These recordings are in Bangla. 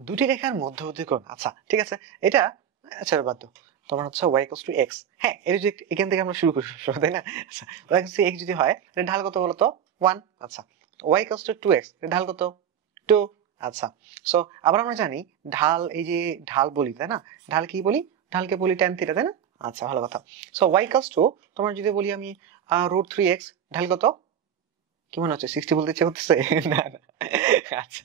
দুটি রেখার মধ্যবর্তী কোণ, আচ্ছা ঠিক আছে, এটা আচ্ছা বাদ দাও, তোমার হচ্ছে y = x, হ্যাঁ এটা যদি এখান থেকে আমরা শুরু করি তাই না? আচ্ছা y = x যদি হয় এর ঢাল কত বলো তো 1, আচ্ছা y = 2x এর ঢাল কত 2, আচ্ছা সো আবার আমরা জানি ঢাল, এই যে ঢাল বলি তাই না, ঢাল কি বলি, ঢালকে বলি tan থিটা তাই না, আচ্ছা ভালো কথা। সো y = তোমার যদি বলি আমি √3x, ঢাল কত, কি মনে হচ্ছে 60 বলতে ইচ্ছা করতেছে না না, আচ্ছা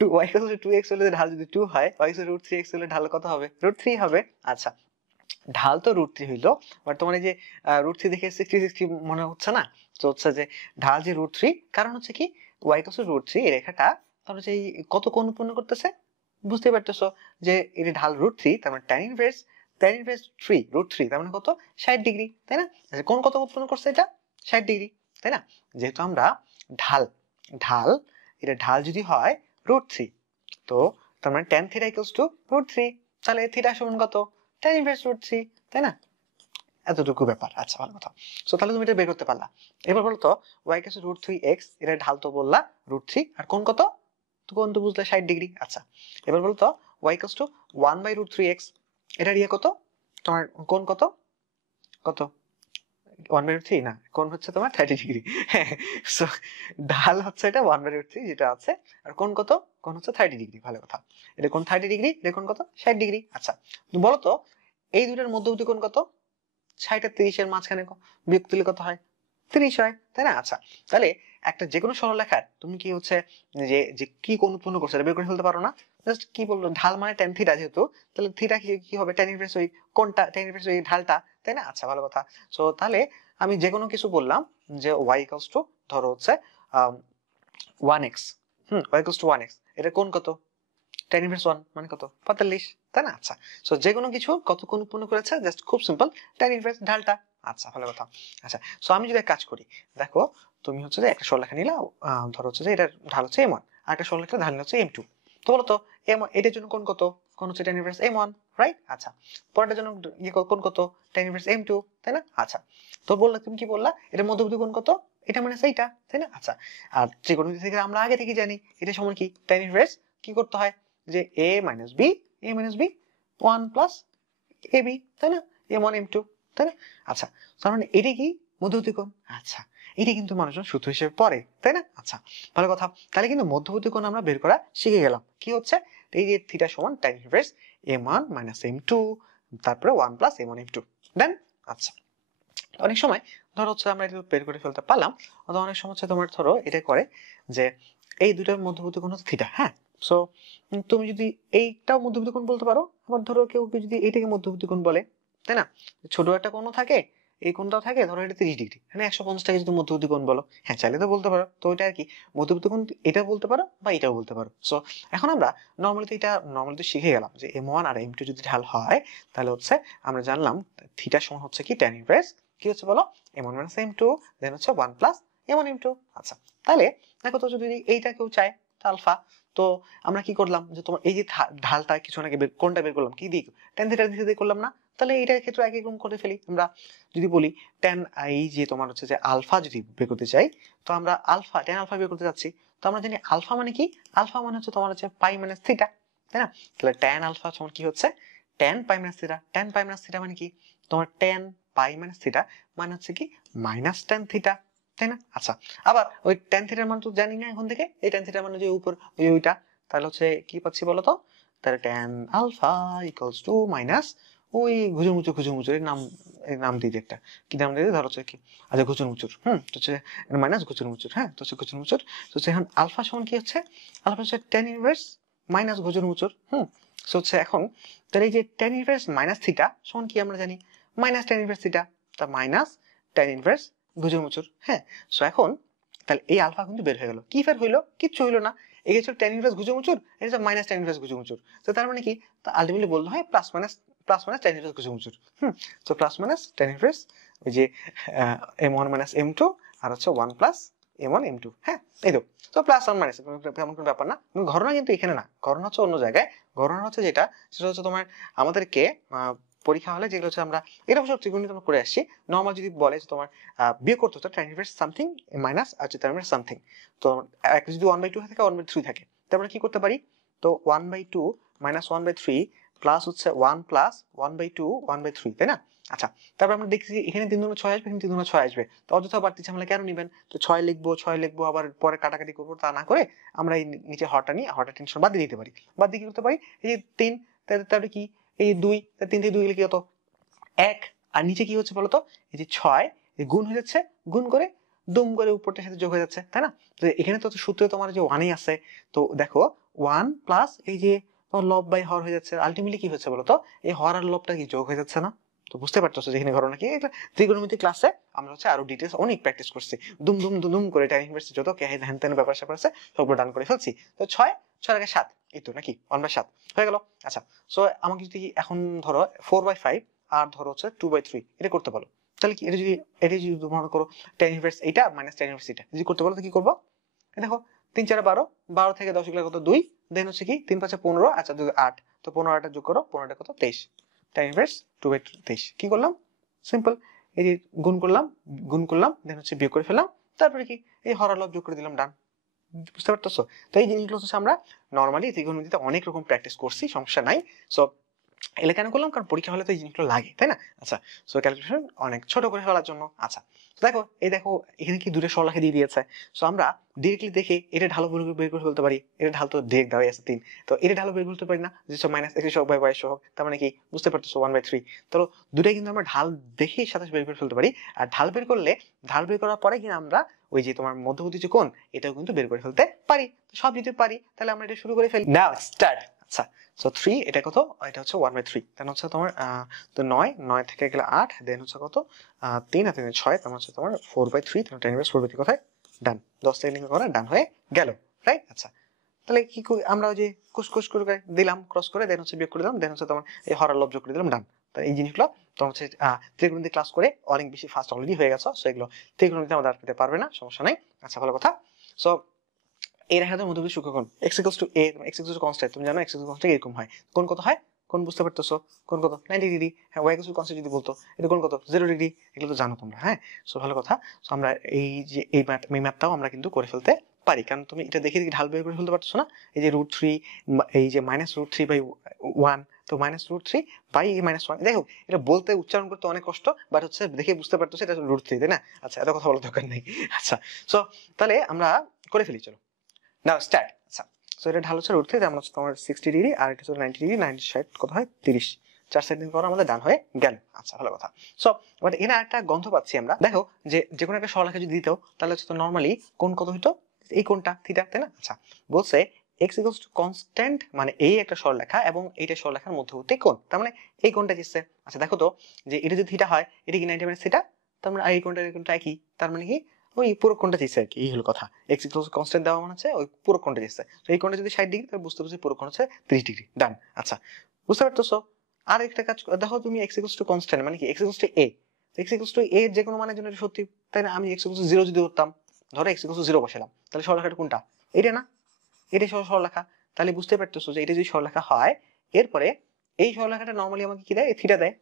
2 y = 2x হলে ঢাল যদি 2 হয়, y = √3x হলে ঢাল কত হবে, √3 হবে। আচ্ছা ঢাল তো √3 হইলো, বাট তোমার এই যে √3 দেখে 60 মনে হচ্ছে না, তো হচ্ছে যে ঢাল যে √3, কারণ হচ্ছে কি y = √3 এই রেখাটা তাহলে যে কত কোণ উৎপন্ন করতেছে, বুঝতে পারতেছো যে এর ঢাল √3, তার মানে tan ইনভার্স 3 √3 তার মানে কত 60 ডিগ্রি তাই না, আচ্ছা কোণ কত উৎপন্ন করছে এটা 60 ডিগ্রি তাই না, যেহেতু আমরা ঢাল ঢাল এটা ঢাল যদি হয় √3, তো তার মানে tan থিটা = √3, তাহলে থিটা সমান কত tan ইনভার্স √3 তাই না, এতটুকু ব্যাপার, আচ্ছা ভালো কথা। সো তাহলে তুমি এটা বের করতে পারলা। এবার বলো তো y = √3x, এটা ঢাল তো বললা √3 আর কোণ কত, তো কোণ তো বুঝলে 60 ডিগ্রি, আচ্ছা এবার বলো তো y = 1/√3x, এটার ইয়ে কত, তোমার কোণ কত, কত 1/√3 না, কোণ হচ্ছে তোমার 30 ডিগ্রি, সো ঢাল হচ্ছে এটা 1/√3 যেটা আছে, আর কোণ কত, কোণ হচ্ছে 30 ডিগ্রি, ভালো কথা। এটা কোণ 30 ডিগ্রি, এটা কোণ কত 60 ডিগ্রি, আচ্ছা তুমি বলো তো এই দুটোর মধ্যবর্তী কোণ কত, 60 আর 30 এর মাঝখানে বিয়োগ দিলে কত হয়, 30 হয় তাই না, আচ্ছা তাহলে একটা যে কোনো সরলরেখার তুমি কি হচ্ছে যে যে কি কোণ উৎপন্ন করছে এটা বের করে ফেলতে পারো না, জাস্ট কি বললো ঢাল মানে tan থিটা, যেহেতু তাহলে থিটা কি হবে tan ইনভার্স ওই কোণটা, tan ইনভার্স ওই ঢালটা তাই না, আচ্ছা ভালো কথা। সো তাহলে আমি যে কোনো কিছু বললাম যে y = ধরো হচ্ছে 1x, y = 1x, এটা কোণ কত tan ইনভার্স 1 মানে কত 45 তাই না, আচ্ছা সো যে কোনো কিছু কত কোণ উৎপন্ন করেছে, জাস্ট খুব সিম্পল tan ইনভার্স ঢালটা, আচ্ছা ভালো কথা। আচ্ছা সো আমি যদি এক কাজ করি, দেখো তুমি হচ্ছে যে একটা সরলরেখা নিলা, ধরো হচ্ছে যে এটার ঢাল হচ্ছে m1 আর একটা সরলরেখার ঢাল হচ্ছে m2, তো বলো তো m1 এটার জন্য কোণ কত, কোণ হচ্ছে tan ইনভার্স m1 রাইট, আচ্ছা পরেরটার জন্য কোণ কত tan ইনভার্স m2 তাই না, আচ্ছা তো বললা তুমি কি বললা এটার মধ্যবর্তী কোণ কত, এটা মানে সেইটা তাই না, আচ্ছা আর ত্রিকোণমিতি থেকে আমরা আগে থেকে জানি এটা সমান কি tan ইনভার্স কি করতে হয় যে a - b 1 প্লাস ab তাই না, m1 m2 তাই না, আচ্ছা তার মানে এটা কি মধ্যবর্তী কোণ, আচ্ছা এটা কিন্তু মানুষজন সূত্র হিসেবে পড়ে তাই না, আচ্ছা ভালো কথা। তাহলে কিন্তু মধ্যবর্তী কোণ আমরা বের করা শিখে গেলাম, কি হচ্ছে এই যে থিটা সমান tan ইনভার্স m1 - m2 তারপরে 1 প্লাস m1 m2 দেন, আচ্ছা অনেক সময় ধরো হচ্ছে আমরা এটা বের করে ফেলতে পারলাম, অথবা অনেক সময় হচ্ছে তোমার ধরো এটা করে যে এই দুটার মধ্যবর্তী কোণ হচ্ছে থিটা, হ্যাঁ সো তুমি যদি এইটাও মধ্যবর্তী কোণ বলতে পারো, আবার ধরো কেউ কেউ যদি এইটাকে মধ্যবর্তী কোণ বলে তাই না, ছোট একটা কোণও থাকে, এই কোণটাও থাকে, ধরো এটা 30 ডিগ্রি, মানে 150 টাকে যদি মধ্যবর্তী কোণ বলো, হ্যাঁ চাইলে তো বলতে পারো, তো এটা আর কি মধ্যবর্তী কোণ এটা বলতে পারো বা এটাও বলতে পারো। সো এখন আমরা নর্মালি তো শিখে গেলাম যে m1 আর m2 যদি ঢাল হয় তাহলে হচ্ছে আমরা জানলাম থিটা সমান হচ্ছে কি tan ইনভার্স কি হচ্ছে বলো m1 - m2 দেন হচ্ছে 1 প্লাস m1 m2, আচ্ছা তাহলে দেখো তো যদি এইটা কেউ চায় আলফা, তো আমরা কি করলাম যে তোমার এই যে ঢালটা কিছু আগে কোনটা বের করলাম কি দিয়ে tan থিটা দিয়ে করলাম না, তাহলে এইটার ক্ষেত্রে একই রকম করে ফেলি আমরা, যদি বলি tan এই যে তোমার হচ্ছে যে আলফা যদি বের করতে চাই, তো আমরা tan আলফা বের করতে যাচ্ছি, তো আমরা জানি আলফা মানে কি, আলফা মানে হচ্ছে তোমার হচ্ছে পাই মাইনাস থিটা তাই না, তাহলে tan আলফা সমান কি হচ্ছে tan পাই মাইনাস থিটা, tan পাই মাইনাস থিটা মানে কি তোমার tan পাই মাইনাস থিটা মানে হচ্ছে কি মাইনাস tan থিটা তাই না, আচ্ছা আবার ওই tan থিটার মান তো জানি না এখন থেকে, এই tan থিটার মানে যে উপর ওইটা, তাহলে হচ্ছে কি পাচ্ছি বলতো, তাহলে tan alpha equals to minus ওই ঘুচুর এর নাম দিয়ে একটা কি নাম দিয়ে ধরো হচ্ছে কি, আচ্ছা ঘুচুর মুচুর তো হচ্ছে মাইনাস ঘুচুর মুচুর, হ্যাঁ তো হচ্ছে ঘুচুর মুচুর, তো হচ্ছে এখন আলফা সমান কি হচ্ছে, আলফা হচ্ছে tan ইনভার্স মাইনাস ঘুচুর মুচুর, সো হচ্ছে এখন তাহলে এই যে tan ইনভার্স মাইনাস থিটা সমান কি আমরা জানি মাইনাস tan ইনভার্স থিটা, তা মাইনাস tan ইনভার্স ঘুচুর মুচুর, হ্যাঁ সো এখন তাহলে এই আলফা কিন্তু বের হয়ে গেল, কি ফের হইলো কিচ্ছু হইলো না, এই হচ্ছে tan ইনভার্স ঘুচুর মুচুর, এটা হচ্ছে মাইনাস tan ইনভার্স ঘুচুর মুচুর, তো তার মানে কি আলটিমেটলি বলতে হয় প্লাস মাইনাস tan ইনভার্স ঘুচুর মুচুর, তো প্লাস মাইনাস tan ইনভার্স ওই যে m1 - m2 আর হচ্ছে 1 প্লাস m1 m2, হ্যাঁ এই তো প্লাস আর মাইনাস তেমন কোনো ব্যাপার না, ঘটনা কিন্তু এখানে না, ঘটনা হচ্ছে অন্য জায়গায়, ঘটনা হচ্ছে যেটা সেটা হচ্ছে তোমার আমাদেরকে পরীক্ষা হলে যেগুলো হচ্ছে আমরা এটা অবশ্য ত্রিকোণমিতি আমরা করে আসছি, নর্মাল যদি বলে যে তোমার বিয়োগ করতে হতো tan ইনভার্স সামথিং মাইনাস আর tan ইনভার্স সামথিং, তো একটা যদি 1/2 থাকে 1/3 থাকে, তারপরে কি করতে পারি তো 1/2 মাইনাস 1/3 প্লাস হচ্ছে 1 প্লাস 1/2 1/3, তাই না? আচ্ছা, তারপর আমরা দেখছি এখানে 3 দুগুণে 6 আসবে, এখানে 3 দুগুণে 6 আসবে, তো অযথা বাড়তি ঝামেলা কেন নেবেন? তো 6 লিখবো আবার পরে কাটাকাটি করবো, তা না করে আমরা এই নিচে হরটা নিয়ে হরটা টেনশন বাদ দিয়ে দিতে পারি। বাদ দিয়ে কি করতে পারি, এই যে 3, তাহলে কি এই 2, 3 থেকে 2 গেলে কি হতো 1, আর নিচে কি হচ্ছে বলতো এই যে 6 গুণ হয়ে যাচ্ছে, গুণ করে দুম করে উপরটার সাথে যোগ হয়ে যাচ্ছে, তাই না? তো এখানে তো সূত্রে তোমার যে 1ই আছে, তো দেখো 1 প্লাস এই যে লব বাই হর হয়ে যাচ্ছে, আলটিমেটলি কি হচ্ছে বলতো এই হর আর লবটা কি যোগ হয়ে যাচ্ছে না? তো বুঝতে পারতেছো যে এখানে ঘটনা কি? এটা ত্রিকোণমিতি ক্লাসে আমরা হচ্ছে আরো ডিটেইলস অনেক প্র্যাকটিস করছি, দুম দুম দুম দুম করে টাইম ইনভার্স যত কে হ্যান ত্যান ব্যাপার স্যাপার আছে সবগুলো ডান করে ফেলছি। তো 6 আগে 7, এই তো নাকি 1/7 হয়ে গেল। আচ্ছা, সো আমাকে যদি এখন ধরো 4/5 আর ধরো হচ্ছে 2/3 এটা করতে বলো, তাহলে কি এটা যদি মনে করো tan ইনভার্স এইটা মাইনাস tan ইনভার্স এটা যদি করতে বলো তো কি করবো? দেখো 3 4 12, 12 থেকে 10 গেলে কত 2, দেন হচ্ছে কি 3 5 15, আচ্ছা 2 8, তো 15 টা যোগ করো, 15 কত 23, tan ইনভার্স 2/23 কি করলাম? সিম্পল, এই যে গুণ করলাম দেন হচ্ছে বিয়োগ করে ফেললাম, তারপরে কি এই হর আর লব যোগ করে দিলাম, ডান। বুঝতে পারতেছো? তো এই জিনিসগুলো হচ্ছে আমরা নরমালি ত্রিকোণমিতিতে অনেক রকম প্র্যাকটিস করছি, সমস্যা নাই। সো এগুলো কেন করলাম? কারণ পরীক্ষা হলে তো এই জিনিসগুলো লাগে, তাই না? আচ্ছা, সো ক্যালকুলেশন অনেক ছোট করে ফেলার জন্য। আচ্ছা, দেখো এখানে কি দূরে সরলরেখা দিয়ে দিয়েছে, সো আমরা ডিরেক্টলি দেখে এটা ঢাল বের করে ফেলতে পারি। এটা ঢাল তো ডিরেক্ট দেওয়াই আছে 3, তো এটা ঢাল বের করতে পারি না, যে সব মাইনাস x সহগ বাই y সহগ, তার মানে কি বুঝতে পারতেছো 1/3। তো দুটাই কিন্তু আমরা ঢাল দেখেই সাথে বের করে ফেলতে পারি, আর ঢাল বের করার পরে কিন্তু আমরা ওই যে তোমার মধ্যবর্তী যে কোণ এটাও কিন্তু বের করে ফেলতে পারি। তো সব যদি পারি তাহলে আমরা এটা শুরু করে ফেলি। নাও স্টার্ট। আচ্ছা, সো 3 এটা কত? এটা হচ্ছে 1/3, তাহলে হচ্ছে তোমার তো 9 থেকে গেলে 8, দেন হচ্ছে কত 3 আর 3 6, তাহলে হচ্ছে তোমার 4/3, তাহলে tan ইনভার্স 4/3 কোথায়? ডান। 10 থেকে লিখে করা ডান হয়ে গেল, রাইট? আচ্ছা, তাহলে কি আমরা ওই যে কুসকুস করে দিলাম ক্রস করে, দেন হচ্ছে বিয়োগ করে দিলাম, দেন হচ্ছে তোমার এই হর আর লব যোগ করে দিলাম, ডান। তাহলে এই জিনিসগুলো তোমার হচ্ছে ত্রিকোণমিতি ক্লাস করে অনেক বেশি ফাস্ট অলরেডি হয়ে গেছে, সো এগুলো ত্রিকোণমিতি আমাদের আর পেতে পারবে না, সমস্যা নাই। আচ্ছা, ভালো কথা। সো এই রেখাটার মধ্যবর্তী সূক্ষ্মকোণ x = a, x = কনস্ট্যান্ট, তুমি জানো x = কনস্ট্যান্ট এরকম হয়, কোণ কত হয়? কোণ বুঝতে পারতেছো? কোণ কত? 90 ডিগ্রি। হ্যাঁ, y = কনস্ট্যান্ট যদি বলতো এটা কোণ কত? 0 ডিগ্রি। এগুলো তো জানো তোমরা, হ্যাঁ। সো ভালো কথা। সো আমরা এই যে এই ম্যাথটাও আমরা কিন্তু করে ফেলতে পারি, কারণ তুমি এটা দেখে ঢাল বের করে ফেলতে পারছো না? এই যে √3, এই যে -√3/1, তো -√3 বাই -1, দেখো এটা বলতে উচ্চারণ করতে অনেক কষ্ট, বাট হচ্ছে দেখে বুঝতে পারতেছো এটা √3, তাই না? আচ্ছা, এত কথা বলার দরকার নেই। আচ্ছা, সো তাহলে আমরা করে ফেলি, চলো নাও স্টার্ট। আচ্ছা, সো এটা ঢাল হচ্ছে √3, আমরা হচ্ছে তোমার 60 ডিগ্রি, আর এটা হচ্ছে 90 ডিগ্রি, 90 60 কত হয় 30, 4 সাইড থেকে আমাদের ডান হয়ে গেল। আচ্ছা, ভালো কথা। সো বাট এখানে একটা গন্ধ পাচ্ছি আমরা, দেখো যে কোনো একটা সরলরেখা যদি দিতেও তাহলে হচ্ছে তো নরমালি কোণ কত হইতো? এই কোণটা থিটা, তাই না? আচ্ছা, বলছে x = কনস্ট্যান্ট, মানে এই একটা সরলরেখা এবং এইটা সরলরেখার মধ্যবর্তী কোণ, তার মানে এই কোণটা দিচ্ছে। আচ্ছা, দেখো তো যে এটা যদি থিটা হয় এটা কি 90 θ, তার মানে এই কোণটা একই, তার মানে কি ওই পুরো কোণটা দিচ্ছে আর কি, এই হলো কথা। x = কনস্ট্যান্ট দেওয়া মানে হচ্ছে ওই পুরো কোণটা দিচ্ছে, তো এই কোণটা যদি 60 ডিগ্রি তাহলে বুঝতে পারছি পুরো কোণ হচ্ছে 30 ডিগ্রি, ডান। আচ্ছা, বুঝতে পারতেছো? আর একটা কাজ দেখো, তুমি x = কনস্ট্যান্ট মানে কি x = a, x = a এর যে কোনো মানের জন্য এটা সত্যি, তাই না? আমি x = 0 যদি ধরতাম, ধরো x = 0 বসালাম, তাহলে সরলরেখাটা কোনটা? এটা না? এটাই সরলরেখা। তাহলে বুঝতে পারতেছো যে এটা যদি সরলরেখা হয়, এরপরে এই সরলরেখাটা নরমালি আমাকে কি দেয়? থিটা দেয়।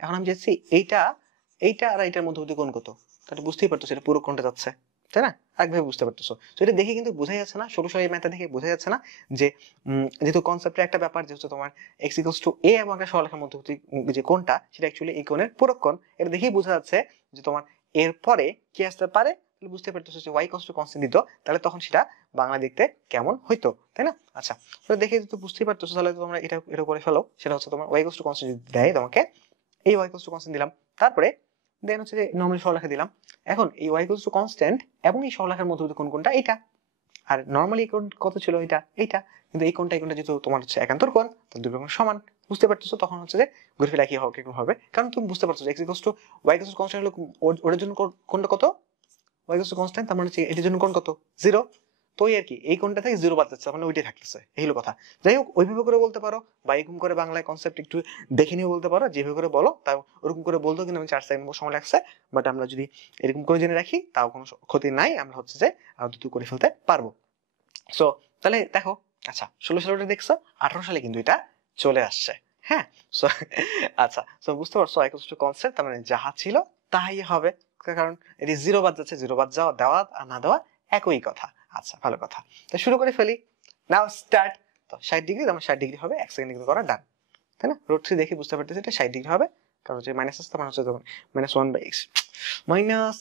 এখন আমি যাচ্ছি এইটা আর এইটার মধ্যবর্তী কোণ কত, তাহলে বুঝতেই পারতেছো এটা পুরো কোণটা যাচ্ছে, তাই না? একভাবে বুঝতে পারতেছো। তো এটা দেখে কিন্তু বোঝা যাচ্ছে না, ষোলো এই ম্যাথটা দেখে বোঝা যাচ্ছে না যে যেহেতু কনসেপ্টের একটা ব্যাপার যে হচ্ছে তোমার x = a এবং একটা সরলরেখার মধ্যবর্তী যে কোণটা সেটা অ্যাকচুয়ালি এই কোণের পূরক কোণ, এটা দেখেই বোঝা যাচ্ছে যে তোমার এরপরে কি আসতে পারে। তাহলে বুঝতে পারতেছো যে y = কনস্ট্যান্ট দিত, তাহলে তখন সেটা বাংলা দেখতে কেমন হইতো, তাই না? আচ্ছা, তো দেখে তো বুঝতেই পারতেছো, তাহলে তোমরা এটা করে ফেলো। সেটা হচ্ছে তোমার y = কনস্ট্যান্ট দেয় তোমাকে, এই y = কনস্ট্যান্ট দিলাম, তারপরে দেন হচ্ছে যে নরমালি সরলরেখা দিলাম। এখন এই y = কনস্ট্যান্ট এবং এই সরলরেখার মধ্যবর্তী কোণ কোনটা? এটা। আর নরমালি কোণ কত ছিল? এইটা। কিন্তু এই কোণটা যেহেতু তোমার হচ্ছে একান্তর কোণ, তাহলে দুটো কোণ সমান। বুঝতে পারতেছো? তখন হচ্ছে যে ঘুরে ফিরে একই হবে, কারণ তুমি বুঝতে পারছো যে x = y = কনস্ট্যান্ট হলো ওর জন্য কোণটা কত? y = কনস্ট্যান্ট, তার মানে হচ্ছে এটার জন্য কোণ কত? 0। তো আর কি এই কোণটা থেকে 0 বাদ যাচ্ছে, মানে ওইটাই থাকতেছে, এই হলো কথা। যাই হোক, ওইভাবে করে বলতে পারো বা এরকম করে বাংলায় কনসেপ্ট একটু দেখে নিয়ে বলতে পারো, যেভাবে করে বলো তাও ওরকম করে বলতেও কিন্তু আমি 4 সেকেন্ড সময় লাগছে, বাট আমরা যদি এরকম করে জেনে রাখি তাও কোনো ক্ষতি নাই, আমরা হচ্ছে যে আরো দ্রুত করে ফেলতে পারবো। সো তাহলে দেখো, আচ্ছা 16 সালে দেখছো, 18 সালে কিন্তু এটা চলে আসছে, হ্যাঁ। সো আচ্ছা, সো বুঝতে পারছো y = কনস্ট্যান্ট, তার মানে যাহা ছিল তাই হবে, কারণ এটি 0 বাদ যাচ্ছে, 0 বাদ যাওয়া দেওয়া আর না দেওয়া একই কথা। আচ্ছা, ভালো কথা। তো শুরু করে ফেলি, নাও স্টার্ট। তো 60 ডিগ্রি, যেমন 60 ডিগ্রি হবে 1 সেকেন্ড কিন্তু করা ডান, তাই না? √3 দেখে বুঝতে পারতেছি এটা 60 ডিগ্রি হবে, কারণ হচ্ছে মাইনাস আসছে মানে হচ্ছে তখন -1/x মাইনাস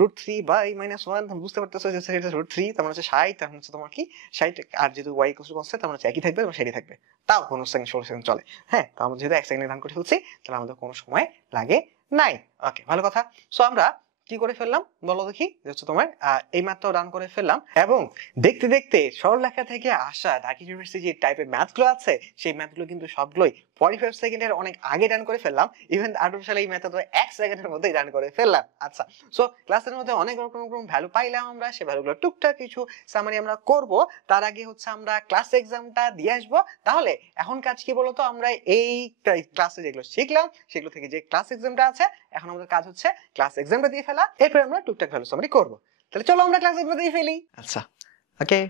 √3/-1 বুঝতে পারতেছো যে এটা √3 তার মানে হচ্ছে 60, তার মানে হচ্ছে তোমার কি 60, আর যেহেতু y কনস্ট্যান্ট তার মানে হচ্ছে একই থাকবে এবং সেটাই থাকবে, তাও 15 সেকেন্ড 16 সেকেন্ড চলে। হ্যাঁ, তো আমরা যেহেতু 1 সেকেন্ডে রান করে ফেলছি তাহলে আমাদের কোনো সময় লাগে নাই। ওকে, ভালো কথা। সো আমরা কি করে ফেললাম বলো দেখি, যে হচ্ছে তোমার এই ম্যাথটাও রান করে ফেললাম, এবং দেখতে দেখতে সরলরেখা থেকে আসা ঢাকা ইউনিভার্সিটি যে টাইপের ম্যাথগুলো আছে সেই ম্যাথগুলো কিন্তু সবগুলোই 45 সেকেন্ডের অনেক আগে রান করে ফেললাম। ইভেন আর্টিফিশিয়াল এই মেথড 1 সেকেন্ডের মধ্যেই রান করে ফেললাম। আচ্ছা, সো ক্লাসের মধ্যে অনেক রকম ভ্যালু পাইলাম আমরা, সেই ভ্যালুগুলো টুকটাক কিছু সামারি আমরা করব। তার আগে হচ্ছে আমরা ক্লাস এক্সামটা দিয়ে আসবো। তাহলে এখন কাজ কি বলতো, আমরা এই ক্লাসে যেগুলো শিখলাম সেগুলো থেকে যে ক্লাস এক্সামটা আছে, এখন আমাদের কাজ হচ্ছে ক্লাস এক্সামটা দিয়ে ফেলা, এরপর আমরা টুকটাক ভ্যালু সামারি করব। তাহলে চলো আমরা ক্লাস এক্সামটা দিয়ে ফেলি। আচ্ছা, ওকে,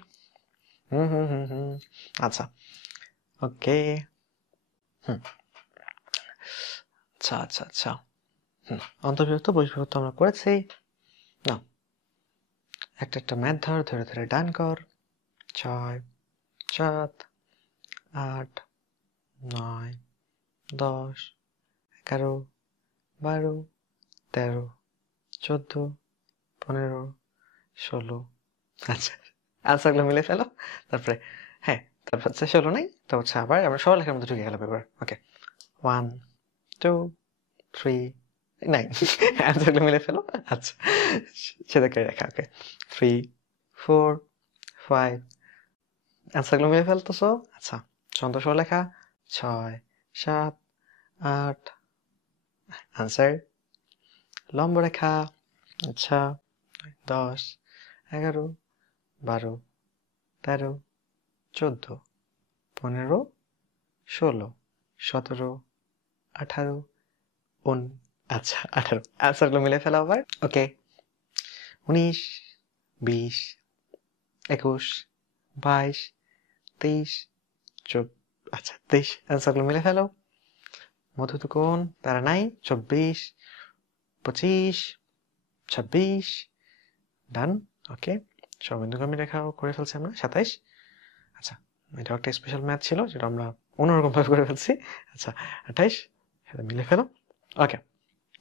আচ্ছা, ওকে, আচ্ছা আচ্ছা আচ্ছা, অন্তর্ভুক্ত বহির্ভুক্ত আমরা করেছি না, একটা ম্যাথ ধরে ধরে ডান কর। 6 7 8 9 10 11 12 13 14 15 16। আচ্ছা, আনসারগুলো মিলে ফেলো, তারপরে হ্যাঁ, তারপর হচ্ছে 16 নাই তো হচ্ছে আবার আমরা সরলরেখার মধ্যে ঢুকে গেলাম এবার। ওকে, 1 2 3 9 আনসারগুলো মিলে ফেলো। আচ্ছা, সেটাকে রেখা। ওকে, 3 4 5 আনসারগুলো মিলে ফেলতেছো। আচ্ছা, সন্তোষ লেখা 6 7 8 আনসার, লম্ব রেখা। আচ্ছা, 10 11 12 13 14 15 16 17 18 19। আচ্ছা, 18 আনসারগুলো মিলে ফেলা আবার। ওকে, 19 20 21 22 23 24। আচ্ছা, 23 আনসারগুলো মিলে ফেলো। মধ্যকোণ তারা নাই, 24 25 26 ডান। ওকে, সবিন্দুগামী রেখাও করে ফেলছি আমরা 27। আচ্ছা, এটা একটা স্পেশাল ম্যাথ ছিল যেটা আমরা অন্যরকম ভাবে করে ফেলছি। আচ্ছা, 28 সেটা মিলে ফেলো। ওকে,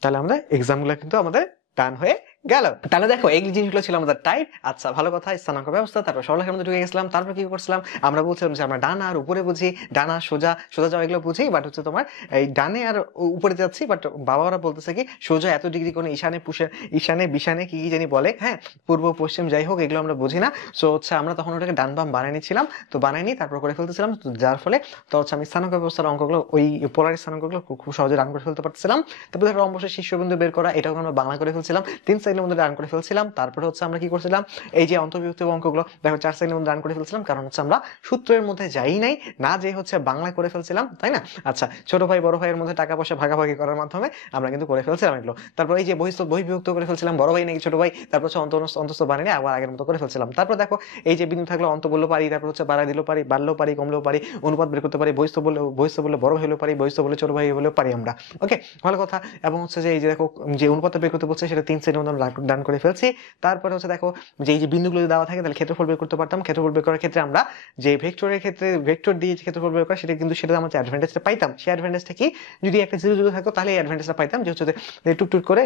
তাহলে আমাদের এক্সামগুলো কিন্তু আমাদের ডান হয়ে গেল। তাহলে দেখো এই জিনিসগুলো ছিল আমাদের টাইপ। আচ্ছা, ভালো কথা, স্থানাঙ্ক ব্যবস্থা, তারপর সরলরেখার মধ্যে ঢুকে গেছিলাম। তারপর কি করছিলাম, আমরা বলছিলাম যে আমরা ডান আর উপরে বুঝি, ডানা সোজা সোজা যাওয়া এগুলো বুঝি, বাট হচ্ছে তোমার এই ডানে আর উপরে যাচ্ছি, বাট বাবারা বলতেছে কি সোজা এত ডিগ্রি কোন ঈশানে ঈশানে বিশানে কি কি জানি বলে, হ্যাঁ, পূর্ব পশ্চিম যাই হোক এগুলো আমরা বুঝি না। সো হচ্ছে আমরা তখন ওটাকে ডান বাম বানিয়ে নিচ্ছিলাম, তো বানাইনি তারপর করে ফেলতেছিলাম, যার ফলে তো হচ্ছে আমি স্থানাঙ্ক ব্যবস্থার অঙ্কগুলো ওই পোলার স্থানাঙ্কগুলো খুব সহজে রান করে ফেলতে পারছিলাম। তারপর ধরো অবশ্যই শীর্ষবিন্দু বের করা, এটাও আমরা বাংলা করে ফেলছিলাম, 3 সেকেন্ডের মধ্যে রান করে ফেলছিলাম। তারপরে হচ্ছে আমরা কি করছিলাম, এই যে অন্তর্ভুক্ত অঙ্কগুলো দেখো 4 সেকেন্ডের মধ্যে রান করে ফেলছিলাম, কারণ হচ্ছে আমরা সূত্রের মধ্যে যাই নাই, না যে হচ্ছে বাংলা করে ফেলছিলাম, তাই না? আচ্ছা, ছোট ভাই বড় ভাইয়ের মধ্যে টাকা পয়সা ভাগাভাগি করার মাধ্যমে আমরা কিন্তু করে ফেলছিলাম এগুলো। তারপর এই যে বহির্ভুক্ত করে ফেলছিলাম, বড় ভাই নাকি ছোট ভাই, তারপর হচ্ছে অন্তস্থ বানিয়ে আবার আগের মতো করে ফেলছিলাম। তারপর দেখো এই যে বিন্দু থাকলে অন্ত বললেও পারি, তারপর হচ্ছে বাড়াই দিলেও পারি, বাড়লেও পারি, কমলেও পারি, অনুপাত বের করতে পারি, বহিস্থ বললে বড় ভাই হলেও পারি, বহিস্থ বলে ছোট ভাই হলেও পারি আমরা। ওকে, ভালো কথা। এবং হচ্ছে যে এই যে দেখো যে অনুপাত বের করতে বলছে সেটা 3 সেকেন্ডের মধ্যে ডান করে ফেলছি। তারপরে হচ্ছে দেখো যে এই যে বিন্দুগুলো দেওয়া থাকে তাহলে ক্ষেত্রফল বের করতে পারতাম। ক্ষেত্রফল বের করার ক্ষেত্রে আমরা যে ভেক্টরের ক্ষেত্রে ভেক্টর দিয়ে ক্ষেত্রফল বের করা, সেটা কিন্তু সেটা আমরা যে অ্যাডভান্টেজটা পাইতাম, সেই অ্যাডভান্টেজটা কি, যদি একটা 0 0 থাকতো তাহলে এই অ্যাডভান্টেজটা পাইতাম, যে হচ্ছে টুক করে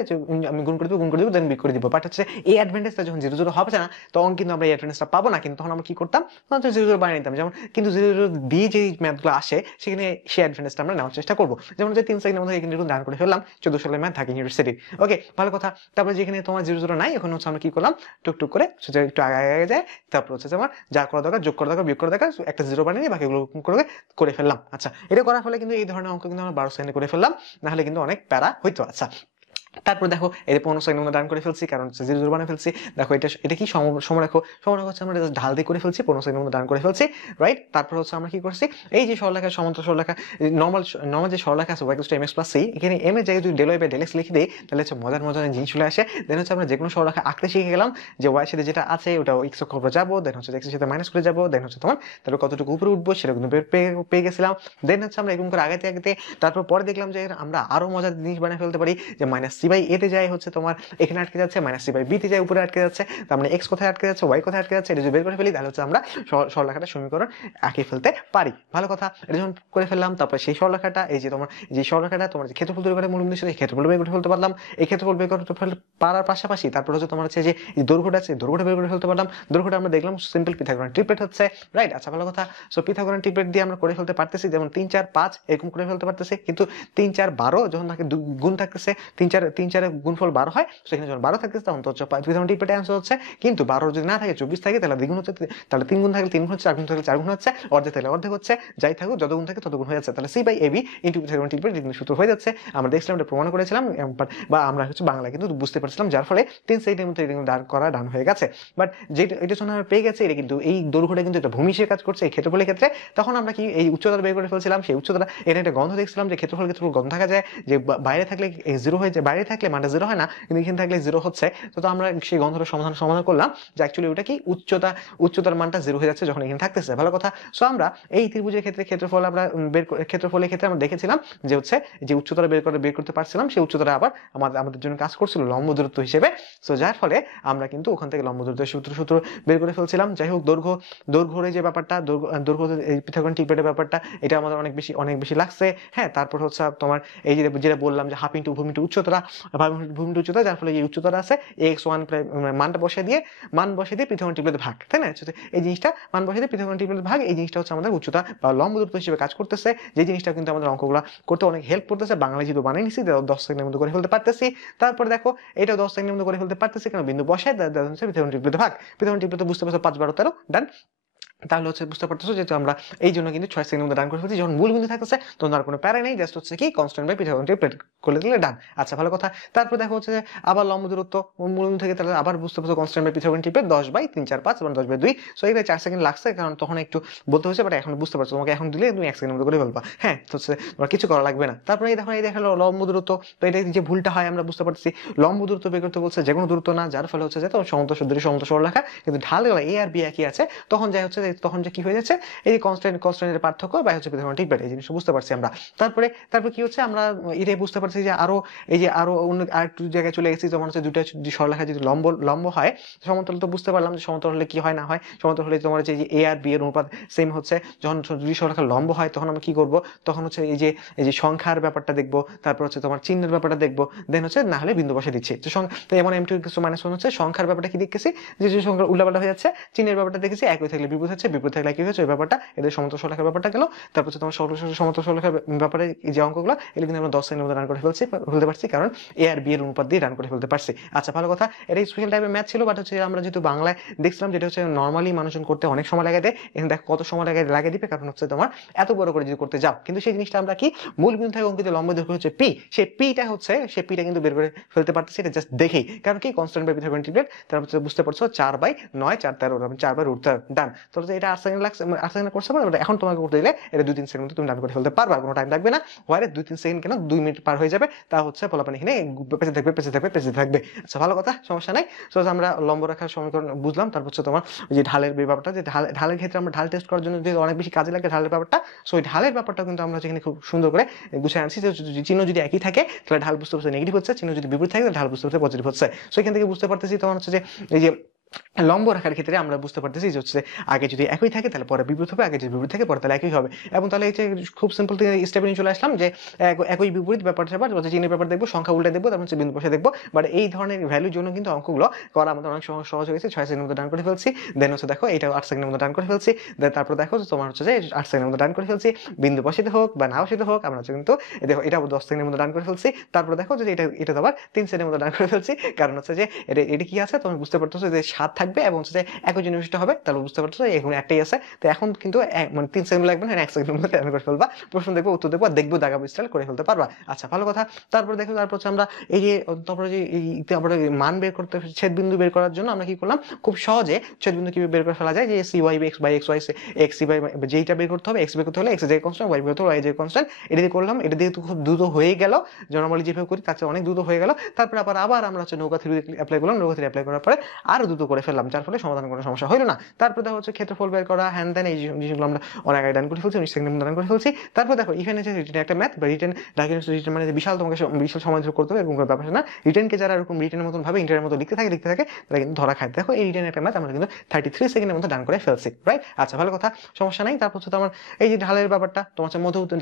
আমি গুণ করে দিব দেন বিয়োগ করে দিব। বাট হচ্ছে এই অ্যাডভান্টেজটা যখন 0 0 হবে না, তখন কিন্তু আমরা এই অ্যাডভান্টেজটা পাবো না। কিন্তু তখন আমরা কি করতাম, তখন 0 0 বানিয়ে নিতাম। যেমন কিন্তু 0 0 দিয়ে যে ম্যাথগুলো আসে সেখানে সেই অ্যাডভান্টেজটা আমরা নেওয়ার চেষ্টা করবো। যেমন যে 3 সেকেন্ডের মধ্যে কিন্তু রান করে ফেললাম 14 সালের ম্যাথ ঢাকা ইউনিভার্সিটি। ওকে, ভালো কথা। তারপরে যেখানে তোমার 0 0 নাই, এখন হচ্ছে আমরা কি করলাম, টুকটুক করে একটু আগে যায়, তারপর হচ্ছে আমার যা করা দরকার, যোগ করা দরকার, বিয়োগ করা দরকার, একটা 0 বানিয়ে নিয়ে বাকিগুলো করে ফেললাম। আচ্ছা, এটা করার ফলে কিন্তু এই ধরনের অঙ্ক কিন্তু আমরা 12 সেকেন্ডে করে ফেললাম, না হলে কিন্তু অনেক প্যারা হইতো। আচ্ছা, তারপর দেখো এই 15 সেকেন্ড মধ্যে রান করে ফেলছি, কারণ 0 0 বানিয়ে ফেলছি। দেখো এটা কি সমরেখ হচ্ছে আমরা ঢাল দিয়ে করে ফেলছি, 15 সেকেন্ড মধ্যে রান করে ফেলছি, রাইট। তারপর হচ্ছে আমরা কি করছি, এই যে সরলরেখা সমান্তরাল সরলরেখা নরমাল যে সরলরেখা আছে y = mx + c, এখানে m এর জায়গায় যদি del y / del x লিখে দেই তাহলে হচ্ছে মজার জিনিস চলে আসে। দেন হচ্ছে আমরা যে কোনো সরলরেখা আঁকতে শিখে গেলাম, যে y এর সাথে যেটা আছে ওটা x অক্ষ উপরে যাবো, দেন হচ্ছে x এর সাথে মাইনাস করে যাবো, দেন হচ্ছে তোমার তারপর কতটুকু উপরে উঠবো সেটা কিন্তু পেয়ে গেছিলাম। দেন হচ্ছে আমরা এরকম করে আগাতে তারপর পরে দেখলাম যে আমরা আরো মজার জিনিস বানিয়ে ফেলতে পারি, যে -6 সি বাই এ তে যায় হচ্ছে তোমার এখানে আটকে যাচ্ছে, মাইনাস সি বাই বি তে যায় উপরে আটকে যাচ্ছে। তার মানে এক্স কোথায় আটকে যাচ্ছে, ওয়াই কোথায় আটকে যাচ্ছে, এটা যদি বের করে ফেলি তাহলে হচ্ছে আমরা সরলরেখাটা সমীকরণ আঁকে ফেলতে পারি। ভালো কথা, এটা যখন করে ফেললাম তারপর সেই সরলরেখাটা এই যে তোমার যে সরলরেখাটা তোমার যে ক্ষেত্রফল তৈরি করে মূলবিন্দুর সাথে ক্ষেত্রফল বের করে ফেলতে পারলাম। এই ক্ষেত্রফল বের করতে পারার পাশাপাশি তারপর হচ্ছে তোমার হচ্ছে যে দৈর্ঘ্যটা আছে, দৈর্ঘ্যটা বের করে ফেলতে পারলাম। দৈর্ঘ্যটা আমরা দেখলাম সিম্পল পিথাগোরাস ট্রিপলেট হচ্ছে, রাইট। আচ্ছা ভালো কথা, সো পিথাগোরাস ট্রিপলেট দিয়ে আমরা করে ফেলতে পারতেছি, যেমন 3 4 5 এরকম করে ফেলতে পারতেছি। কিন্তু 3 4 12 যখন থাকে গুণ থাকতেছে, 3 4 এর গুণফল 12 হয়, সেখানে যখন 12 থাকতেছে তখন তো হচ্ছে পিথাগোরাস ট্রিপলেটের অ্যান্সার হচ্ছে। কিন্তু 12 যদি না থাকে 24 থাকে তাহলে দ্বিগুণ হচ্ছে, তাহলে 3 গুণ থাকলে 3 গুণ হচ্ছে, 4 গুণ থাকলে 4 গুণ হচ্ছে, অর্ধেক থাকলে অর্ধেক হচ্ছে, যাই থাকুক যত গুণ থাকে তত গুণ হয়ে যাচ্ছে। তাহলে C by AB into Pythagoras triplet কিন্তু সূত্র হয়ে যাচ্ছে। আমরা দেখছিলাম, এটা প্রমাণ করেছিলাম, বা আমরা হচ্ছে বাংলা কিন্তু বুঝতে পারছিলাম, যার ফলে 3 সেকেন্ডের মধ্যে এটা কিন্তু ডান করা ডান হয়ে গেছে। বাট যেটা এটা যখন আমরা পেয়ে গেছি, এটা কিন্তু এই দৈর্ঘ্যটা কিন্তু একটা ভূমি হিসেবে কাজ করছে এই ক্ষেত্রফলের ক্ষেত্রে। তখন আমরা কি এই উচ্চতা বের করে ফেলছিলাম, সেই উচ্চতা এটা একটা গন্ধ দেখছিলাম যে ক্ষেত্রফল গন্ধ থাকা যায়, যে বাইরে থাকলে জিরো হয়ে যায়, বাইরে থাকলে মানে জিরো হয় না, কিন্তু এখানে থাকলে জিরো হচ্ছে। তো আমরা সেই গন্ধটা সমাধান করলাম যে অ্যাকচুয়ালি ওটা কি উচ্চতার মানটা জিরো হয়ে যাচ্ছে যখন এখানে থাকতেছে। ভালো কথা, সো আমরা এই ত্রিভুজের ক্ষেত্রে ক্ষেত্রফল আমরা ক্ষেত্রফলের ক্ষেত্রে আমরা দেখেছিলাম যে হচ্ছে যে উচ্চতা বের করতে পারছিলাম, সেই উচ্চতাটা আবার আমাদের জন্য কাজ করছিল লম্ব দূরত্ব হিসেবে। সো যার ফলে আমরা কিন্তু ওখান থেকে লম্ব দূরত্বের সূত্র বের করে ফেলছিলাম। যাই হোক, দৈর্ঘ্যের যে ব্যাপারটা, দৈর্ঘ্য পিথাগোরাস ট্রিপলেটের ব্যাপারটা, এটা আমাদের অনেক বেশি লাগছে। হ্যাঁ, তারপর হচ্ছে তোমার এই যে যেটা বললাম যে হাফ ইন্টু ভূমি ইন্টু উচ্চতা, যার ফলে এই উচ্চতা আছে x1 মানটা বসিয়ে দিয়ে পিথাগোরাস ট্রিপলেটের ভাগ, তাই না? এই জিনিসটা মান বসিয়ে দিয়ে পিথাগোরাস ট্রিপলেটের ভাগ, এই জিনিসটা হচ্ছে আমাদের উচ্চতা বা লম্ব দূরত্ব হিসেবে কাজ করতেছে। যে জিনিসটা কিন্তু আমাদের অঙ্কগুলো করতে অনেক হেল্প করতেছে। বাংলা যেহেতু বানিয়ে নিছি 10 সেকেন্ডের মধ্যে করে ফেলতে পারতেছি। তারপরে দেখো এটাও 10 সেকেন্ডের মধ্যে করে ফেলতে পারতেছি, কারণ বিন্দু বসায় পিথাগোরাস ট্রিপলেটের ভাগ। পিথাগোরাস ট্রিপলেট বুঝতে পারছো 5 12 13 ডান। তাহলে হচ্ছে বুঝতে পারতেছো যে আমরা এই জন্য কিন্তু 6 সেকেন্ডের মধ্যে ডান করে ফেলছি। যখন মূল বিন্দু থাকতেছে তখন আর কোনো প্যারা নেই, জাস্ট হচ্ছে কি কনস্ট্যান্ট বাই পিথাগোরাস ট্রিপলেট করলে দিলে ডান। আচ্ছা ভালো কথা, তারপর দেখো হচ্ছে যে আবার লম্ব দূরত্ব মূল বিন্দু থেকে, তাহলে আবার বুঝতে পারছো constant by Pythagoras triplet 10 by 3 4 5 এবং 10 বাই 2। সো এটা 4 সেকেন্ড লাগছে, কারণ তখন একটু বলতে হয়েছে, বাট এখন বুঝতে পারছো, তোমাকে এখন দিলে তুমি 1 সেকেন্ডের মধ্যে করে ফেলবা। হ্যাঁ, তো হচ্ছে তোমার কিছু করা লাগবে না। তারপরে এই দেখালো লম্ব দূরত্ব। তো এটা যে ভুলটা হয় আমরা বুঝতে পারছি, লম্ব দূরত্ব বের করতে বলছে, যে কোনো দূরত্ব না, যার ফলে হচ্ছে যে তখন সমতল সরলরেখা কিন্তু ঢালগুলো এ আর বি একই আছে, তখন যাই হচ্ছে তখন যে কি হয়ে যাচ্ছে, এই যে কনস্ট্যান্টের পার্থক্য বা হচ্ছে পিথাগোরাস ট্রিপলেট, এই জিনিসটা বুঝতে পারছি আমরা। তারপরে কি হচ্ছে, আমরা এটাই বুঝতে পারছি যে আরো অন্য আরেকটু জায়গায় চলে গেছি, যেমন হচ্ছে দুটো সরলরেখা যদি লম্ব হয়, সমতল তো বুঝতে পারলাম যে সমতল হলে কি হয় না হয়। সমতল হলে তোমার হচ্ছে যে এ আর বি এর অনুপাত সেম হচ্ছে। যখন দুই সরলরেখা লম্ব হয় তখন আমরা কি করব, তখন হচ্ছে এই যে সংখ্যার ব্যাপারটা দেখবো, তারপর হচ্ছে তোমার চিহ্নের ব্যাপারটা দেখবো, দেন হচ্ছে না হলে বিন্দু বসে দিচ্ছি। তো এমন m2 -1 হচ্ছে সংখ্যার ব্যাপারটা কি দেখতেছি, যে সংখ্যা উল্টাপাল্টা হয়ে যাচ্ছে। চিহ্নের ব্যাপারটা দেখেছি একই থাকলে বিপরীত হচ্ছে, বিপরীত থাকলে একই হচ্ছে, ওই ব্যাপারটা এদের সমতল সরলরেখার ব্যাপারটা গেল। তারপর হচ্ছে তোমার সমতল সরলরেখার ব্যাপারে যে অঙ্কগুলো, এগুলো কিন্তু আমরা 10 সেকেন্ডের মধ্যে রান করে ফেলতে পারছি, কারণ এ আর বি এর অনুপাত দিয়ে রান করে ফেলতে পারছি। আচ্ছা ভালো কথা, এটা স্পেশাল টাইপের ম্যাথ ছিল, বাট হচ্ছে আমরা যেহেতু বাংলায় দেখছিলাম, যেটা হচ্ছে নর্মালি মানুষজন করতে অনেক সময় লাগে দেয়, এখানে দেখো কত সময় লাগে দিবে, কারণ হচ্ছে তোমার এত বড় করে যদি করতে যাও, কিন্তু সেই জিনিসটা আমরা কি মূল বিন্দু থেকে অঙ্কিত লম্ব দৈর্ঘ্য হচ্ছে পি, সেই পিটা কিন্তু বের করে ফেলতে পারতেছি, এটা জাস্ট দেখেই, কারণ কি কনস্ট্যান্ট বাই পিথাগোরাস ট্রিপলেট। তারপর বুঝতে পারছো 4 বাই 9 4 13 4 বাই √13 ডান। তো এটা 8 সেকেন্ড লাগছে, 8 সেকেন্ড করতে পারো, এখন তোমাকে করতে দিলে এটা 2 3 সেকেন্ড তুমি ডান করে ফেলতে পারবা, কোনো টাইম লাগবে না। হয় 2 3 সেকেন্ড কেন, 2 মিনিট পার হয়ে যাবে, তা হচ্ছে ফলাফল এখানে পেছে থাকবে। আচ্ছা ভালো কথা, সমস্যা নাই। সো আমরা লম্ব রেখার সমীকরণ বুঝলাম। তারপর হচ্ছে তোমার যে ঢালের ব্যাপারটা, যে ঢালের ক্ষেত্রে আমরা ঢাল টেস্ট করার জন্য যে অনেক বেশি কাজে লাগে ঢালের ব্যাপারটা, সো এই ঢালের ব্যাপারটা কিন্তু আমরা যেখানে খুব সুন্দর করে গুছিয়ে আনছি, যে চিহ্ন যদি একই থাকে তাহলে ঢাল বুঝতে পারছে নেগেটিভ হচ্ছে, চিহ্ন যদি বিপরীত থাকে তাহলে ঢাল বুঝতে পারছে পজিটিভ হচ্ছে। সো এখান থেকে বুঝতে পারতেছি তখন হচ্ছে যে এই যে লম্ব রেখার ক্ষেত্রে আমরা বুঝতে পারতেছি যে হচ্ছে আগে যদি একই থাকে তাহলে পরে বিপরীত হবে, আগে যদি বিপরীত থাকে পরে তাহলে একই হবে। এবং তাহলে এই যে খুব সিম্পল স্টেপে নিয়ে চলে আসলাম, যে একই বিপরীত ব্যাপারটা চিহ্নের ব্যাপার দেখবো, সংখ্যা উল্টে দেখবো, তারপর হচ্ছে বিন্দু বসে দেখবো। বাট এই ধরনের ভ্যালুর জন্য কিন্তু অঙ্কগুলো করা আমাদের অনেক সহজ হয়েছে। 6 সেকেন্ডের মধ্যে ডান করে ফেলছি, দেন হচ্ছে দেখো এটা 8 সেকেন্ডের মধ্যে ডান করে ফেলছি, দেন তারপর দেখো তোমার হচ্ছে যে 8 সেকেন্ডের মধ্যে ডান করে ফেলছি, বিন্দু বসিতে হোক বা না বসিতে হোক, আমরা হচ্ছে কিন্তু দেখো এটা 10 সেকেন্ডের মধ্যে ডান করে ফেলছি। তারপর দেখো যে এটা আবার 3 সেকেন্ডের মধ্যে ডান করে ফেলছি, কারণ হচ্ছে যে এটা কি আছে তুমি বুঝতে পারতেছো যে 7 থাকবে এবং হচ্ছে একই জিনিসটা হবে, তাহলে বুঝতে পারছো এখানে একটাই আছে। তো এখন কিন্তু মানে 3 সেকেন্ড লাগবে না, 1 সেকেন্ডের মধ্যে করে ফেলবা, প্রশ্ন দেখবো, উত্তর দেখবো দাগা স্টাইল করে ফেলতে পারবা। আচ্ছা ভালো কথা, তারপর দেখো তারপর হচ্ছে আমরা এই যে তারপরে যে আমরা মান বের করতে, ছেদ বিন্দু বের করার জন্য আমরা কি করলাম, খুব সহজে ছেদ বিন্দু কিভাবে বের করে ফেলা যায়, যে C Y by X Y X C by যেটা বের করতে হবে, এক্স বের করতে হলে এক্স এর কনস্ট্যান্ট, ওয়াই বের করতে হলে ওয়াই এর কনস্ট্যান্ট, এটা দিয়ে করলাম। এটা দিয়ে তো খুব দ্রুত হয়ে গেল, নরমালি যেভাবে করি তার চেয়ে অনেক দ্রুত হয়ে গেল। তারপর আবার আমরা হচ্ছে নৌকা থিওরি অ্যাপ্লাই করলাম, নৌকা থিওরি অ্যাপ্লাই করার পরে আরো দ্রুত করে ফেললাম, যার ফলে সমাধান কোনো সমস্যা হলো না। তারপর দেখো হচ্ছে ক্ষেত্রফল বের করা, হ্যান দেন এই জিনিসগুলো আমরা অনেক আগে ডান করে ফেলছি, 19 সেকেন্ডের মধ্যে ডান করে ফেলছি। তারপর দেখো এখানে যে রিটেন একটা ম্যাথ বা রিটেন রিটেন মানে বিশাল তোমাকে বিশাল সময় ধরে করতে হবে এরকম কোনো ব্যাপার না। রিটেনকে যারা এরকম রিটেনের মতন ভাবে ইন্টারের মতো লিখতে থাকে তারা কিন্তু ধরা খায়। দেখো এই রিটেন একটা ম্যাথ আমরা কিন্তু 33 সেকেন্ডের মধ্যে ডান করে ফেলছি, রাইট? আচ্ছা ভালো কথা, সমস্যা নাই। তারপর হচ্ছে তোমার এই যে ঢালের ব্যাপারটা, তোমার হচ্ছে মধ্যবর্তী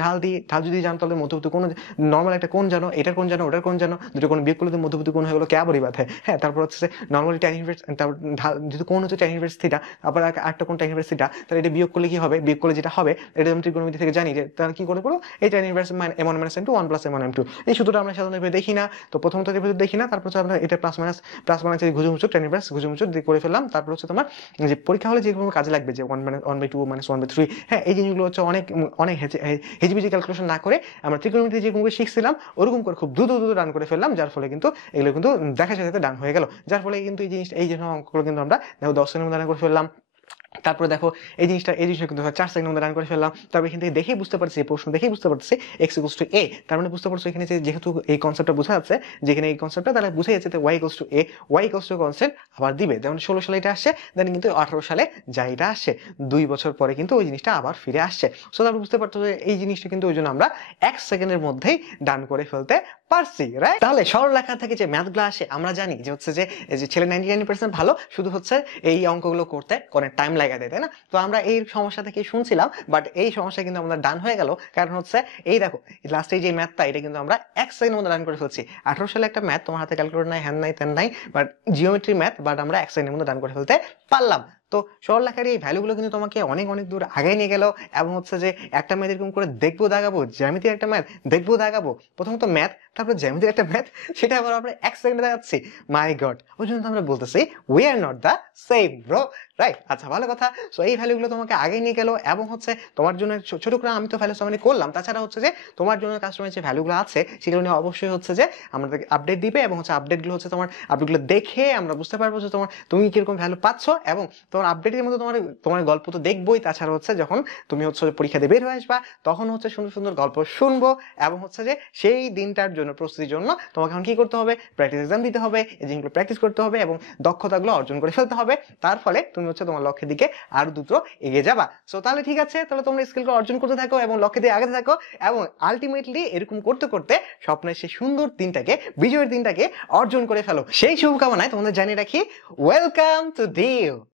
ঢাল যদি জানো তাহলে মধ্যবর্তী কোণ, নর্মাল একটা কোণ জানো, এটার কোণ জানো, ওটার কোণ জানো, দুটো কোণ বিয়োগ করলে তো মধ্যবর্তী কোণ হয়ে গেলো ক্যা বড়ি বাত হ্যাঁ। হ্যাঁ, তারপর হচ্ছে নর্মালি tan ইনভার্স, তারপর ঢাল যেহেতু কোণ হচ্ছে tan ইনভার্স থিটা, আবার একটা কোণ tan ইনভার্স থিটা, তাহলে এটা বিয়োগ করলে কি হবে, বিয়োগ করলে যেটা হবে এটা আমি ত্রিকোণমিতি থেকে জানি যে তাহলে কি করে করবো, এই tan inverse m1 - m2 1 + m1 m2, এই সূত্রটা আমরা সাধারণত দেখি না। তো প্রথমত দেখি না, তারপর হচ্ছে আমরা এটা প্লাস মাইনাস ঘুষুমুচুক tan ইনভার্স ঘুষুমুচুক দিয়ে করে ফেললাম। তারপর হচ্ছে তোমার যে পরীক্ষা হলে যেগুলো কাজে লাগবে যে 1/2 - 1/3, হ্যাঁ এই জিনিসগুলো হচ্ছে অনেক অনেক হেজিবিজি ক্যালকুলেশন না করে আমরা ত্রিকোণমিতি যেগুলো শিখছিলাম ওরকম করে খুব দ্রুত ডান করে ফেললাম, যার ফলে কিন্তু এগুলো কিন্তু দেখা সাথে ডান হয়ে গেল, যার ফলে কিন্তু এই জিনিসটা এই যে অঙ্কগুলো কিন্তু আমরা দেখো 10 সেকেন্ডের মধ্যে ডান করে ফেললাম। তারপরে দেখো এই জিনিসটা কিন্তু 4 সেকেন্ডের মধ্যে রান করে ফেললাম। তারপর এখান থেকে দেখেই বুঝতে পারছি, প্রশ্ন দেখেই বুঝতে পারছি x = a, তার মানে বুঝতে পারছো এখানে যেহেতু এই কনসেপ্টটা বোঝা যাচ্ছে, যেখানে এই কনসেপ্টটা তাহলে বুঝে যাচ্ছে y = a, y = কনসেপ্ট আবার দিবে, যেমন 16 সালে এটা আসছে, দেন কিন্তু 18 সালে যা এটা আসছে 2 বছর পরে কিন্তু ওই জিনিসটা আবার ফিরে আসছে। সো তারপর বুঝতে পারছো যে এই জিনিসটা কিন্তু ওই জন্য আমরা 1 সেকেন্ডের মধ্যেই ডান করে ফেলতে পারছি, রাইট? তাহলে সরলরেখা থেকে যে ম্যাথগুলো আসে আমরা জানি যে হচ্ছে যে এই যে ছেলে 99% ভালো, শুধু হচ্ছে এই অঙ্কগুলো করতে অনেক টাইম লাগা দেয়, তাই না? তো আমরা এই সমস্যা থেকে শুনছিলাম, বাট এই সমস্যা কিন্তু আমাদের ডান হয়ে গেল, কারণ হচ্ছে এই দেখো লাস্টে যে ম্যাথটা এটা কিন্তু আমরা 1 সেকেন্ডের মধ্যে ডান করে ফেলছি। 18 সালে একটা ম্যাথ, তোমার হাতে ক্যালকুলেটর নাই, হ্যান নাই, তেন নাই, বাট জিওমেট্রি ম্যাথ, বাট আমরা 1 সেকেন্ডের মধ্যে ডান করে ফেলতে পারলাম। তো সরলরেখার এই ভ্যালুগুলো কিন্তু তোমাকে অনেক অনেক দূর আগে নিয়ে গেল, এবং হচ্ছে যে একটা ম্যাথ এরকম করে দেখবো দাগাবো, জ্যামিতির একটা ম্যাথ দেখবো দাগাবো, প্রথমত ম্যাথ তারপর জ্যামিতির একটা ম্যাথ, সেটা আবার আমরা 1 সেকেন্ডে দেখাচ্ছি, মাই গড। ওই জন্য আমরা বলতেছি we are not the same bro, right? আচ্ছা ভালো কথা। সো এই ভ্যালুগুলো তোমাকে আগে নিয়ে গেল, এবং হচ্ছে তোমার জন্য ছোট করে আমি তো ভ্যালু সামারি করলাম, তাছাড়া হচ্ছে যে তোমার জন্য কাস্টমারের যে ভ্যালুগুলো আছে সেগুলো নিয়ে অবশ্যই হচ্ছে যে আমাদেরকে আপডেট দিবে, এবং হচ্ছে আপডেটগুলো হচ্ছে তোমার আপডেটগুলো দেখে আমরা বুঝতে পারবো যে তুমি কিরকম ভ্যালু পাচ্ছ, এবং তোমার আপডেটের মধ্যে তোমার গল্প তো দেখবোই, তাছাড়া হচ্ছে যখন তুমি হচ্ছে পরীক্ষা দিয়ে বের হয়ে আসবা তখন হচ্ছে সুন্দর সুন্দর গল্প শুনবো, এবং হচ্ছে যে সেই দিনটার জন্য প্রস্তুতির জন্য তোমাকে এখন কি করতে হবে, প্র্যাকটিস এক্সাম দিতে হবে, এই জিনিসগুলো প্র্যাকটিস করতে হবে এবং দক্ষতাগুলো অর্জন করে ফেলতে হবে, তার ফলে তুমি হচ্ছে তোমার লক্ষ্যের দিকে আরো দ্রুত এগিয়ে যাবা। সো তাহলে ঠিক আছে, তাহলে তোমরা স্কিলগুলো অর্জন করতে থাকো এবং লক্ষ্যে দিয়ে আগাতে থাকো, এবং আলটিমেটলি এরকম করতে করতে স্বপ্নের সেই সুন্দর দিনটাকে, বিজয়ের দিনটাকে অর্জন করে ফেলো। সেই শুভকামনায় তোমাদের জানিয়ে রাখি, ওয়েলকাম টু ডিউ।